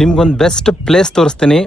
ನಿಮ್ಗೊಂದು best place ತೋರಿಸ್ತೀನಿ.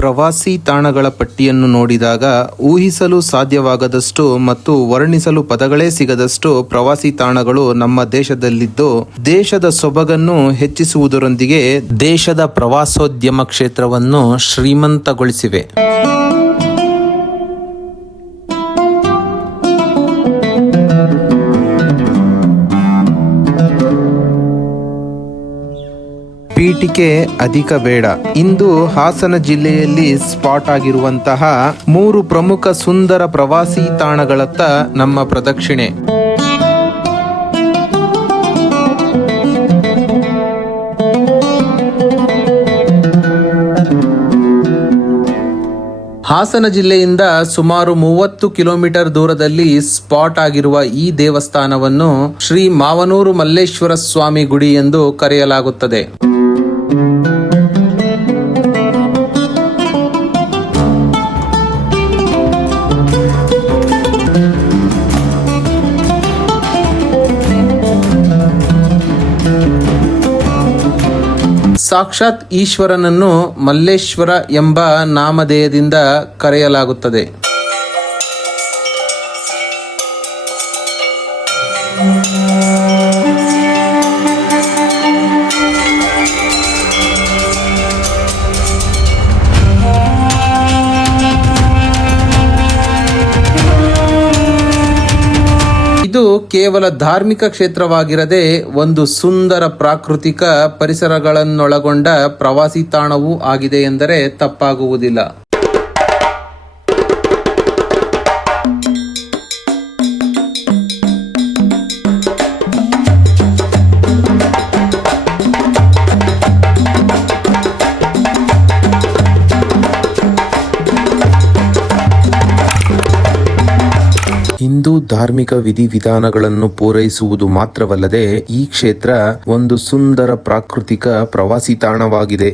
ಪ್ರವಾಸಿ ತಾಣಗಳ ಪಟ್ಟಿಯನ್ನು ನೋಡಿದಾಗ ಊಹಿಸಲು ಸಾಧ್ಯವಾಗದಷ್ಟು ಮತ್ತು ವರ್ಣಿಸಲು ಪದಗಳೇ ಸಿಗದಷ್ಟು ಪ್ರವಾಸಿ ತಾಣಗಳು ನಮ್ಮ ದೇಶದಲ್ಲಿದ್ದು, ದೇಶದ ಸೊಬಗನ್ನು ಹೆಚ್ಚಿಸುವುದರೊಂದಿಗೆ ದೇಶದ ಪ್ರವಾಸೋದ್ಯಮ ಕ್ಷೇತ್ರವನ್ನು ಶ್ರೀಮಂತಗೊಳಿಸಿವೆ. ಪೀಠಿಕೆ ಅಧಿಕ ಬೇಡ. ಇಂದು ಹಾಸನ ಜಿಲ್ಲೆಯಲ್ಲಿ ಸ್ಪಾಟ್ ಆಗಿರುವಂತಹ 3 ಪ್ರಮುಖ ಸುಂದರ ಪ್ರವಾಸಿ ತಾಣಗಳತ್ತ ನಮ್ಮ ಪ್ರದಕ್ಷಿಣೆ. ಹಾಸನ ಜಿಲ್ಲೆಯಿಂದ ಸುಮಾರು 30 ಕಿಲೋಮೀಟರ್ ದೂರದಲ್ಲಿ ಸ್ಪಾಟ್ ಆಗಿರುವ ಈ ದೇವಸ್ಥಾನವನ್ನು ಶ್ರೀ ಮಾವನೂರು ಮಲ್ಲೇಶ್ವರ ಸ್ವಾಮಿ ಗುಡಿ ಎಂದು ಕರೆಯಲಾಗುತ್ತದೆ. ಸಾಕ್ಷಾತ್ ಈಶ್ವರನನ್ನು ಮಲ್ಲೇಶ್ವರ ಎಂಬ ನಾಮಧೇಯದಿಂದ ಕರೆಯಲಾಗುತ್ತದೆ. ಇದು ಕೇವಲ ಧಾರ್ಮಿಕ ಕ್ಷೇತ್ರವಾಗಿರದೆ ಒಂದು ಸುಂದರ ಪ್ರಾಕೃತಿಕ ಪರಿಸರಗಳನ್ನೊಳಗೊಂಡ ಪ್ರವಾಸಿ ತಾಣವೂ ಆಗಿದೆ ಎಂದರೆ ತಪ್ಪಾಗುವುದಿಲ್ಲ. ಹಿಂದೂ ಧಾರ್ಮಿಕ ವಿಧಿವಿಧಾನಗಳನ್ನು ಪೂರೈಸುವುದು ಮಾತ್ರವಲ್ಲದೆ ಈ ಕ್ಷೇತ್ರ ಒಂದು ಸುಂದರ ಪ್ರಾಕೃತಿಕ ಪ್ರವಾಸಿ ತಾಣವಾಗಿದೆ.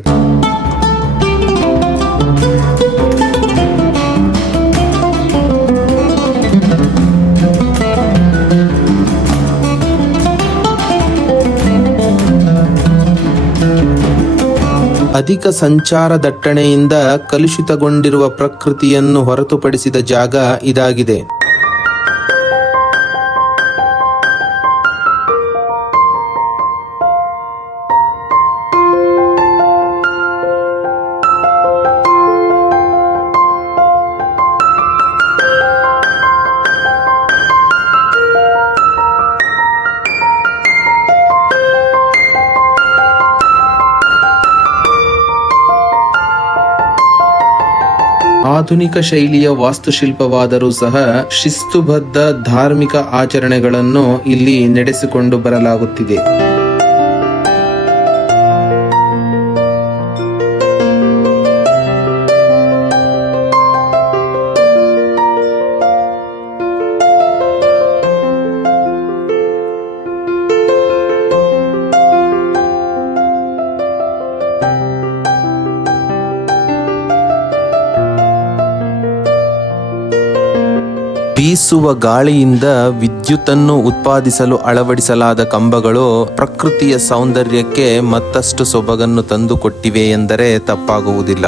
ಅಧಿಕ ಸಂಚಾರ ದಟ್ಟಣೆಯಿಂದ ಕಲುಷಿತಗೊಂಡಿರುವ ಪ್ರಕೃತಿಯನ್ನು ಹೊರತುಪಡಿಸಿದ ಜಾಗ ಇದಾಗಿದೆ. ಆಧುನಿಕ ಶೈಲಿಯ ವಾಸ್ತುಶಿಲ್ಪವಾದರೂ ಸಹ ಶಿಸ್ತುಬದ್ಧ ಧಾರ್ಮಿಕ ಆಚರಣೆಗಳನ್ನು ಇಲ್ಲಿ ನಡೆಸಿಕೊಂಡು ಬರಲಾಗುತ್ತಿದೆ. ಬೀಸುವ ಗಾಳಿಯಿಂದ ವಿದ್ಯುತ್ತನ್ನು ಉತ್ಪಾದಿಸಲು ಅಳವಡಿಸಲಾದ ಕಂಬಗಳು ಪ್ರಕೃತಿಯ ಸೌಂದರ್ಯಕ್ಕೆ ಮತ್ತಷ್ಟು ಸೊಬಗನ್ನು ತಂದುಕೊಟ್ಟಿವೆ ಎಂದರೆ ತಪ್ಪಾಗುವುದಿಲ್ಲ.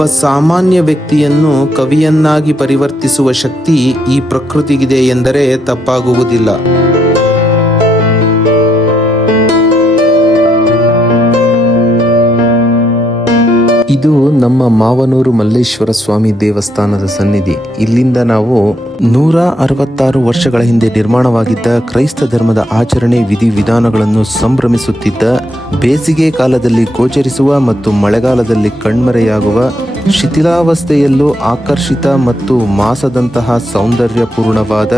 ಒಬ್ಬ ಸಾಮಾನ್ಯ ವ್ಯಕ್ತಿಯನ್ನು ಕವಿಯನ್ನಾಗಿ ಪರಿವರ್ತಿಸುವ ಶಕ್ತಿ ಈ ಪ್ರಕೃತಿಗಿದೆ ಎಂದರೆ ತಪ್ಪಾಗುವುದಿಲ್ಲ. ಇದು ನಮ್ಮ ಮಾವನೂರು ಮಲ್ಲೇಶ್ವರ ಸ್ವಾಮಿ ದೇವಸ್ಥಾನದ ಸನ್ನಿಧಿ. ಇಲ್ಲಿಂದ ನಾವು 166 ವರ್ಷಗಳ ಹಿಂದೆ ನಿರ್ಮಾಣವಾಗಿದ್ದ ಕ್ರೈಸ್ತ ಧರ್ಮದ ಆಚರಣೆ ವಿಧಿವಿಧಾನಗಳನ್ನು ಸಂಭ್ರಮಿಸುತ್ತಿದ್ದ, ಬೇಸಿಗೆ ಕಾಲದಲ್ಲಿ ಗೋಚರಿಸುವ ಮತ್ತು ಮಳೆಗಾಲದಲ್ಲಿ ಕಣ್ಮರೆಯಾಗುವ, ಶಿಥಿಲಾವಸ್ಥೆಯಲ್ಲೂ ಆಕರ್ಷಿತ ಮತ್ತು ಮಾಸದಂತಹ ಸೌಂದರ್ಯಪೂರ್ಣವಾದ,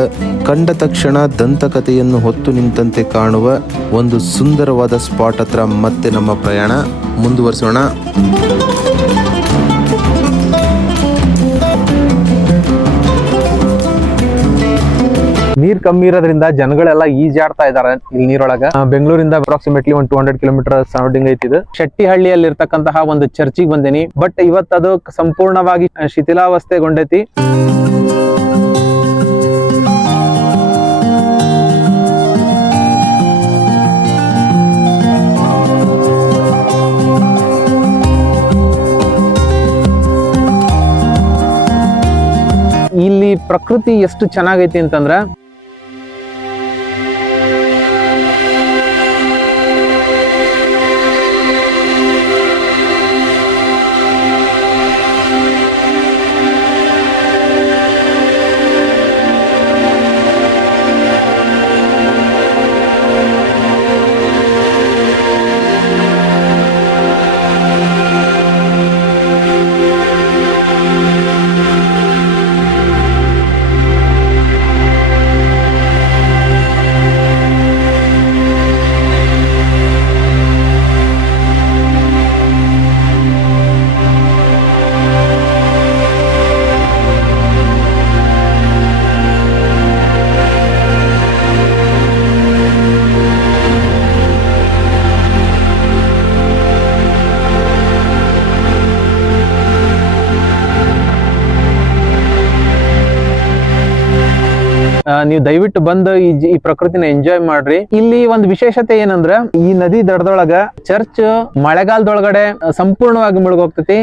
ಕಂಡ ತಕ್ಷಣ ದಂತಕಥೆಯನ್ನು ಹೊತ್ತು ನಿಂತಂತೆ ಕಾಣುವ ಒಂದು ಸುಂದರವಾದ ಸ್ಪಾಟ್ ಹತ್ರ ಮತ್ತೆ ನಮ್ಮ ಪ್ರಯಾಣ ಮುಂದುವರಿಸೋಣ. ನೀರ್ ಕಮ್ಮಿ ಇರೋದ್ರಿಂದ ಜನಗಳೆಲ್ಲ ಈಜಾಡ್ತಾ ಇದಾರೆ ಇಲ್ಲಿ ನೀರೊಳಗ. ಬೆಂಗಳೂರಿಂದ ಅಪ್ರಾಕ್ಸಿಮೇಟ್ಲಿ ಒಂದು 200 ಕಿಲೋಮೀಟರ್ ಸರೌಂಡಿಂಗ್ ಐತಿ ಇದು. ಶೆಟ್ಟಿಹಳ್ಳಿಯಲ್ಲಿ ಇರ್ತಕ್ಕಂತಹ ಒಂದು ಚರ್ಚಿಗೆ ಬಂದೇನಿ. ಬಟ್ ಇವತ್ತದು ಸಂಪೂರ್ಣವಾಗಿ ಶಿಥಿಲಾವಸ್ಥೆಗೊಂಡೈತಿ. ಇಲ್ಲಿ ಪ್ರಕೃತಿ ಎಷ್ಟು ಚೆನ್ನಾಗೈತಿ ಅಂತಂದ್ರ, ನೀವು ದಯವಿಟ್ಟು ಬಂದು ಈ ಪ್ರಕೃತಿನ ಎಂಜಾಯ್ ಮಾಡ್ರಿ. ಇಲ್ಲಿ ಒಂದು ವಿಶೇಷತೆ ಏನಂದ್ರ, ಈ ನದಿ ದಡದೊಳಗ ಚರ್ಚ್ ಮಳೆಗಾಲದೊಳಗಡೆ ಸಂಪೂರ್ಣವಾಗಿ ಮುಳುಗೋಗ್ತೈತಿ.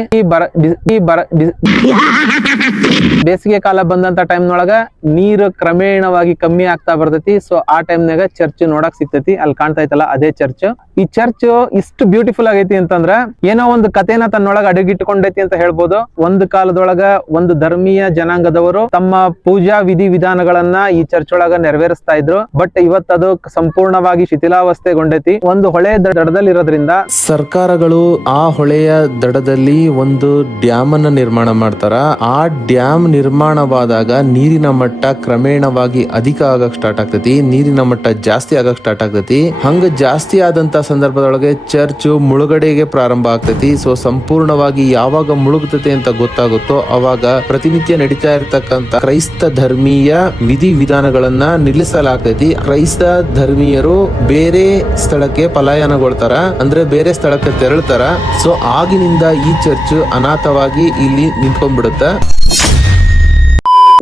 ಬೇಸಿಗೆ ಕಾಲ ಬಂದಂತ ಟೈಮ್ನೊಳಗ ನೀರು ಕ್ರಮೇಣವಾಗಿ ಕಮ್ಮಿ ಆಗ್ತಾ ಬರ್ತೈತಿ. ಸೊ ಆ ಟೈಮ್ನಾಗ ಚರ್ಚ್ ನೋಡಕ್ ಸಿಗ್ತೈತಿ. ಅಲ್ಲಿ ಕಾಣ್ತಾ ಐತಲ್ಲ ಅದೇ ಚರ್ಚ್. ಈ ಚರ್ಚ್ ಇಷ್ಟು ಬ್ಯೂಟಿಫುಲ್ ಆಗೈತಿ ಅಂತಂದ್ರ, ಏನೋ ಒಂದು ಕಥೆನ ತನ್ನೊಳಗ ಅಡಗಿಟ್ಟುಕೊಂಡೈತಿ ಅಂತ ಹೇಳ್ಬೋದು. ಒಂದು ಕಾಲದೊಳಗ ಒಂದು ಧರ್ಮೀಯ ಜನಾಂಗದವರು ತಮ್ಮ ಪೂಜಾ ವಿಧಿ ವಿಧಾನಗಳನ್ನ ಈ ಚರ್ಚ್ ಒಳಗ ನೆರವೇರಿಸ್ತಾ ಇದ್ರು. ಬಟ್ ಇವತ್ತದು ಸಂಪೂರ್ಣವಾಗಿ ಶಿಥಿಲಾವಸ್ಥೆಗೊಂಡೈತಿ. ಒಂದು ಹೊಳೆ ದಡದಲ್ಲಿ ಇರೋದ್ರಿಂದ ಸರ್ಕಾರಗಳು ಆ ಹೊಳೆಯ ದಡದಲ್ಲಿ ಒಂದು ಡ್ಯಾಮ್ ಅನ್ನ ನಿರ್ಮಾಣ ಮಾಡ್ತಾರ. ಆ ಡ್ಯಾಮ್ ನಿರ್ಮಾಣವಾದಾಗ ನೀರಿನ ಮಟ್ಟ ಕ್ರಮೇಣವಾಗಿ ಅಧಿಕ ಆಗಕ್ ಸ್ಟಾರ್ಟ್ ಆಗ್ತೈತಿ. ನೀರಿನ ಮಟ್ಟ ಜಾಸ್ತಿ ಆಗಕ್ ಸ್ಟಾರ್ಟ್ ಆಗ್ತೈತಿ. ಹಂಗ ಜಾಸ್ತಿ ಆದಂತ ಸಂದರ್ಭದೊಳಗೆ ಚರ್ಚ್ ಮುಳುಗಡೆಗೆ ಪ್ರಾರಂಭ ಆಗ್ತೈತಿ. ಸೊ ಸಂಪೂರ್ಣವಾಗಿ ಯಾವಾಗ ಮುಳುಗ್ತೈತಿ ಅಂತ ಗೊತ್ತಾಗುತ್ತೋ ಅವಾಗ ಪ್ರತಿನಿತ್ಯ ನಡೀತಾ ಇರ್ತಕ್ಕಂಥ ಕ್ರೈಸ್ತ ಧರ್ಮೀಯ ವಿಧಿ ವಿಧಾನಗಳನ್ನ ನಿಲ್ಲಿಸಲಾಗ್ತೈತಿ. ಕ್ರೈಸ್ತ ಧರ್ಮೀಯರು ಬೇರೆ ಸ್ಥಳಕ್ಕೆ ಪಲಾಯನಗೊಳ್ತಾರ, ಅಂದ್ರೆ ಬೇರೆ ಸ್ಥಳಕ್ಕೆ ತೆರಳ್ತಾರ. ಸೊ ಆಗಿನಿಂದ ಈ ಚರ್ಚ್ ಅನಾಥವಾಗಿ ಇಲ್ಲಿ ನಿಂತ್ಕೊಂಡ್ಬಿಡುತ್ತ.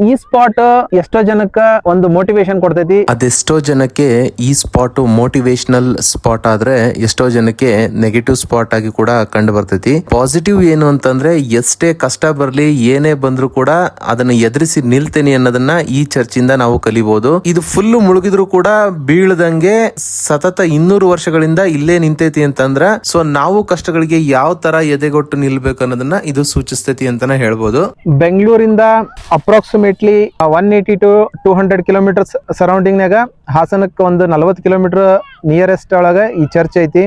ಈ ಸ್ಪಾಟ್ ಎಷ್ಟೋ ಜನಕ್ಕ ಒಂದು ಮೋಟಿವೇಶನ್ ಕೊಡ್ತೈತಿ. ಅದೆಷ್ಟೋ ಜನಕ್ಕೆ ಈ ಸ್ಪಾಟ್ ಮೋಟಿವೇಶನಲ್ ಸ್ಪಾಟ್ ಆದ್ರೆ ಎಷ್ಟೋ ಜನಕ್ಕೆ ನೆಗೆಟಿವ್ ಸ್ಪಾಟ್ ಆಗಿ ಕೂಡ ಕಂಡು ಬರ್ತೈತಿ. ಪಾಸಿಟಿವ್ ಏನು ಅಂತಂದ್ರೆ, ಎಷ್ಟೇ ಕಷ್ಟ ಬರ್ಲಿ ಏನೇ ಬಂದ್ರು ಕೂಡ ಅದನ್ನ ಎದುರಿಸಿ ನಿಲ್ತೇನೆ ಅನ್ನೋದನ್ನ ಈ ಚರ್ಚಿಂದ ನಾವು ಕಲಿಬಹುದು. ಇದು ಫುಲ್ ಮುಳುಗಿದ್ರು ಕೂಡ ಬೀಳದಂಗೆ ಸತತ 200 ವರ್ಷಗಳಿಂದ ಇಲ್ಲೇ ನಿಂತೈತಿ ಅಂತಂದ್ರ, ಸೊ ನಾವು ಕಷ್ಟಗಳಿಗೆ ಯಾವ ತರ ಎದೆಗೊಟ್ಟು ನಿಲ್ಬೇಕು ಅನ್ನೋದನ್ನ ಇದು ಸೂಚಿಸ್ತೈತಿ ಅಂತಾನೆ ಹೇಳ್ಬೋದು. ಬೆಂಗಳೂರಿಂದ ಅಪ್ರಾಕ್ಸಿಮೇಟ್ಲಿ 180 to 200 ಕಿಲೋಮೀಟರ್ ಸರೌಂಡಿಂಗ್ ನಾಗ, ಹಾಸನಕ್ಕೆ ಒಂದು 40 ಕಿಲೋಮೀಟರ್ ನಿಯರೆಸ್ಟ್ ಒಳಗ ಈ ಚರ್ಚ್ ಐತಿ.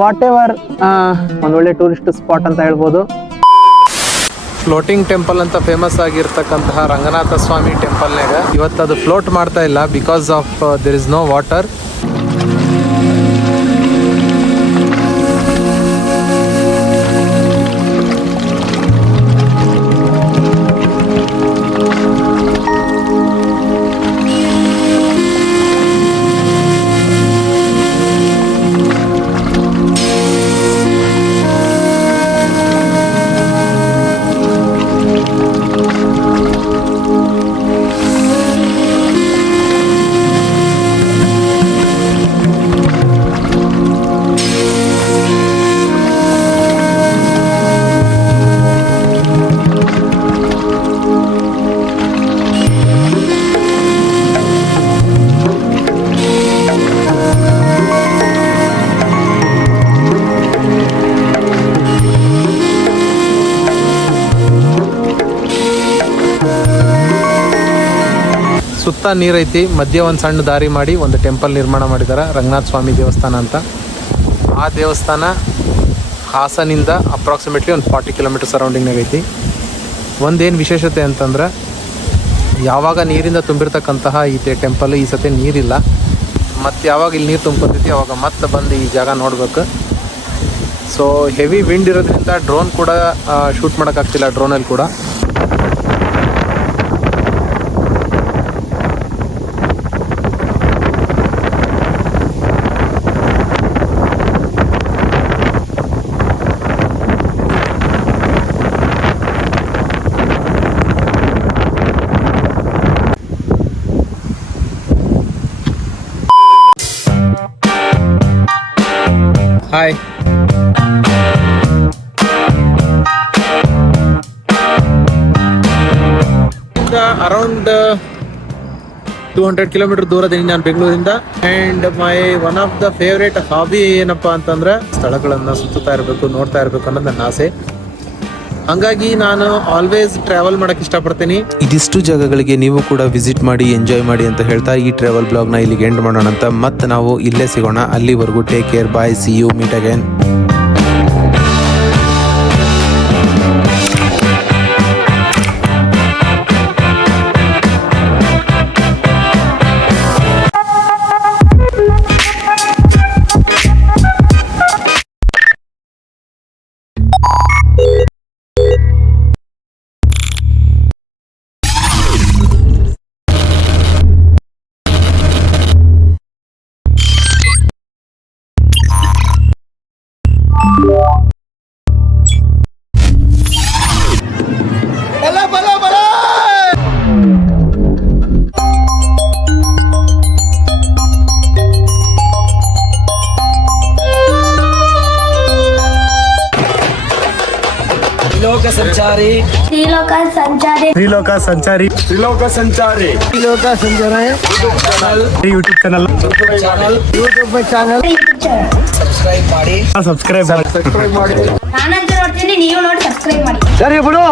ವಾಟ್ ಎವರ್ ಒಂದು ಒಳ್ಳೆ ಟೂರಿಸ್ಟ್ ಸ್ಪಾಟ್ ಅಂತ ಹೇಳ್ಬೋದು. ಫ್ಲೋಟಿಂಗ್ ಟೆಂಪಲ್ ಅಂತ ಫೇಮಸ್ ಆಗಿರ್ತಕ್ಕಂತಹ ರಂಗನಾಥ ಸ್ವಾಮಿ ಟೆಂಪಲ್ನಾಗ ಇವತ್ತು ಅದು ಫ್ಲೋಟ್ ಮಾಡ್ತಾ ಇಲ್ಲ because of there is no water. ಸುತ್ತ ನೀರೈತಿ, ಮಧ್ಯೆ ಒಂದು ಸಣ್ಣ ದಾರಿ ಮಾಡಿ ಒಂದು ಟೆಂಪಲ್ ನಿರ್ಮಾಣ ಮಾಡಿದ್ದಾರೆ, ರಂಗನಾಥ ಸ್ವಾಮಿ ದೇವಸ್ಥಾನ ಅಂತ. ಆ ದೇವಸ್ಥಾನ ಹಾಸನಿಂದ ಅಪ್ರಾಕ್ಸಿಮೇಟ್ಲಿ ಒಂದು 40 ಕಿಲೋಮೀಟರ್ ಸರೌಂಡಿಂಗ್ನಾಗ ಐತಿ. ಒಂದೇನು ವಿಶೇಷತೆ ಅಂತಂದ್ರೆ ಯಾವಾಗ ನೀರಿಂದ ತುಂಬಿರ್ತಕ್ಕಂತಹ ಈ ಟೆಂಪಲ್ ಈ ಸತಿ ನೀರಿಲ್ಲ, ಮತ್ತು ಯಾವಾಗ ಇಲ್ಲಿ ನೀರು ತುಂಬ್ಕೊತೈತಿ ಅವಾಗ ಮತ್ತೆ ಬಂದು ಈ ಜಾಗ ನೋಡ್ಬೇಕು. ಸೊ ಹೆವಿ ವಿಂಡ್ ಇರೋದ್ರಿಂದ ಡ್ರೋನ್ ಕೂಡ ಶೂಟ್ ಮಾಡೋಕ್ಕಾಗ್ತಿಲ್ಲ, ಡ್ರೋನಲ್ಲಿ ಕೂಡ. ಹಾಯ್, ಅರೌಂಡ್ 200 ಕಿಲೋಮೀಟರ್ ದೂರದಲ್ಲಿ ನಾನು ಬೆಂಗಳೂರಿಂದ. And my one of the favourite hobby ಏನಪ್ಪ ಅಂತಂದ್ರೆ ಸ್ಥಳಗಳನ್ನು ಸುತ್ತಾ ಇರಬೇಕು, ನೋಡ್ತಾ ಇರಬೇಕು ಅನ್ನೋದು ನನ್ನ ಆಸೆ. ಹಂಗಾಗಿ ನಾನು ಆಲ್ವೇಸ್ ಟ್ರಾವೆಲ್ ಮಾಡಕ್ಕೆ ಇಷ್ಟಪಡ್ತೀನಿ. ಇದಿಷ್ಟು ಜಾಗಗಳಿಗೆ ನೀವು ಕೂಡ ವಿಸಿಟ್ ಮಾಡಿ, ಎಂಜಾಯ್ ಮಾಡಿ ಅಂತ ಹೇಳ್ತಾ ಈ ಟ್ರಾವೆಲ್ ಬ್ಲಾಗ್ನ ಇಲ್ಲಿಗೆ ಎಂಡ್ ಮಾಡೋಣ ಅಂತ. ಮತ್ತೆ ನಾವು ಇಲ್ಲೇ ಸಿಗೋಣ. ಅಲ್ಲಿವರೆಗೂ take care, bye, see you, meet again. YouTube channel subscribe ಮಾಡಿ. ನಾನಂತ ನೋಡ್ತೀನಿ, ನೀವು ನೋಡಿ ಸಬ್ಸ್ಕ್ರೈಬ್ ಮಾಡಿ. ಸರಿ ಬಿಡು.